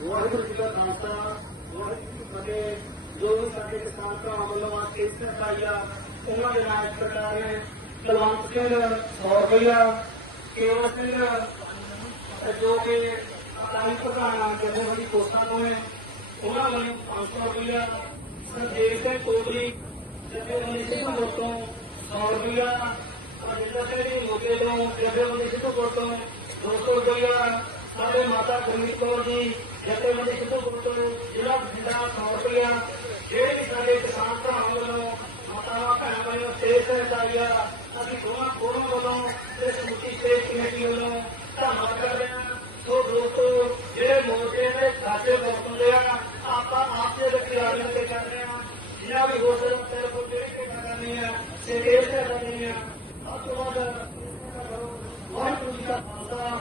ਵਾਹਿਗੁਰੂ ਜੀ ਦਾ ਖਾਲਸਾ ਵਾਹਿਗੁਰੂ ਜੀ ਕੀ ਫਤਿਹ ਜੋ ਵੀ ਸਾਡੇ ਕਿਸਾਨ ਭਰਾਵਾਂ ਵੱਲੋਂ ਆ ਕੇਸ ਕਰਵਾਈ ਆ ਉਹਨਾਂ ਦੇ ਨਾਲ ਸਰਕਾਰ ਨੇ ਕਲਵੰਤ ਸਿੰਘ 100 ਰੁਪਇਆ ਕੇਵਲ ਸਿੰਘ ਜੋ ਕਿ ਅਕਾਲੀ ਪ੍ਰਧਾਨ ਜਿਹੜੇ ਬੜੀ ਕੋਸ਼ਾਂ ਤੋਂ ਹੈ ਉਹਨਾਂ ਵੱਲੋਂ 500 ਰੁਪਇਆ ਸਰਦੇਵ ਸਿੰਘ ਕੋਟਲੀ ਜਿਹੜੇ ਬੜੀ ਸਿੰਘ ਤੋਂ 100 ਰੁਪਇਆ ਅਜਿਹਾ ਸਿੰਘ ਮੋਕੇ ਤੋਂ ਜਿਹੜੇ ਬੜੀ ਸਿੰਘ ਤੋਂ 200 ਰੁਪਇਆ ਸਾਡੇ ਮਾਤਾ ਗੁਰਮੀਤ ਕੌਰ ਜੀ ਜਥੇਬੰਦੀ ਸਿੱਧੂਪੁਰ ਤੋਂ ਨੌਕਰੀਆਂ ਜਿਹੜੇ ਵੀ ਸਾਡੇ ਕਿਸਾਨ ਭਰਾਵਾਂ ਵੱਲੋਂ ਮਾਤਾਵਾਂ ਭੈਣਾਂ ਵੱਲੋਂ ਸੇਧ ਸਹਾਇਤਾ ਅਸੀਂ ਦੋਵਾਂ ਕੋਲੋਂ ਵੱਲੋਂ ਤੇ ਸਮੁੱਚੀ ਸੇਧ ਕਮੇਟੀ ਵੱਲੋਂ ਧੰਨਵਾਦ ਕਰਦੇ ਹਾਂ। ਸੋ ਦੋਸਤੋ, ਜਿਹੜੇ ਮੋਰਚੇ ਦੇ ਸਾਡੇ ਲੋਕ ਹੁੰਦੇ ਆ, ਆਪਾਂ ਆਪ ਦੇ ਵਿੱਚ ਰਾਜਨ ਤੇ ਕਰ ਰਹੇ ਹਾਂ। ਜਿਨ੍ਹਾਂ ਵੀ ਹੋ ਸਕਦਾ ਤੇਰੇ ਕੋਲ ਜਿਹੜੀ ਕਿ ਕਰਨੀ ਆ ਸੇਧ ਕਰਨੀ ਆ। ਆ ਤੋਂ ਬਾਅਦ ਵਾਹਿਗੁਰੂ ਜੀ ਦਾ ਖਾਲਸਾ